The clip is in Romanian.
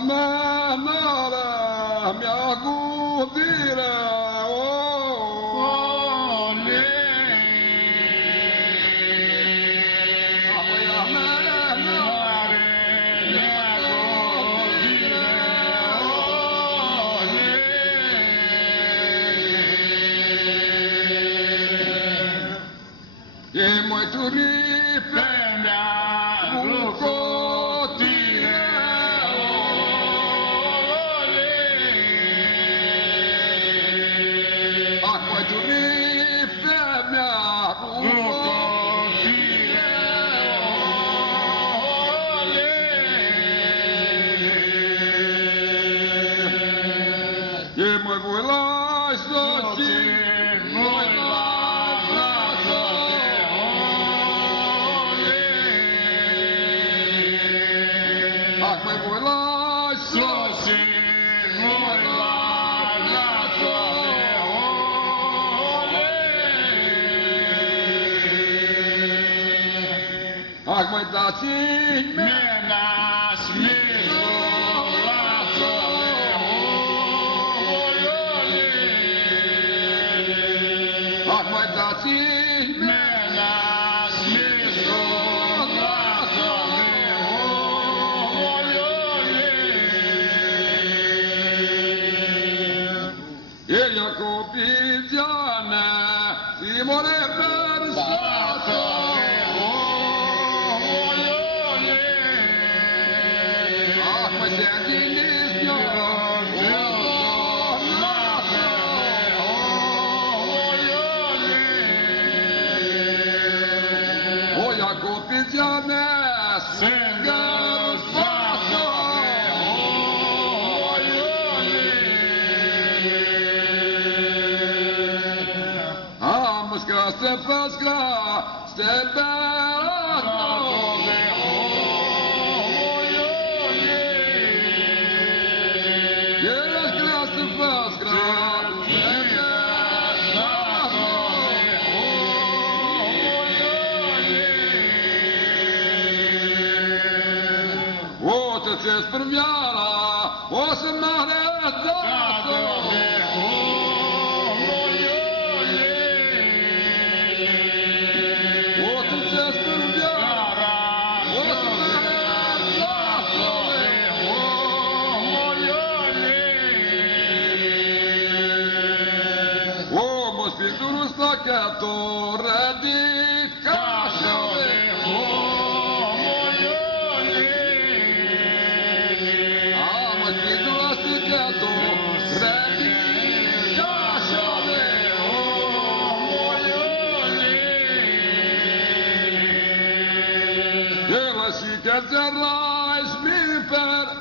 manara mi agudire e muito rifena rucotire acqua tu rifena rucotire e moi voi lasciarci Acum dați-mi menas acum dați-mi menas Ella copidiana Simone pensato Să spărviara, o să mare dată. O să se spărviara, o să mare dată. O mă spinturul stăcător, rădit ca și-o Che zerrais mi per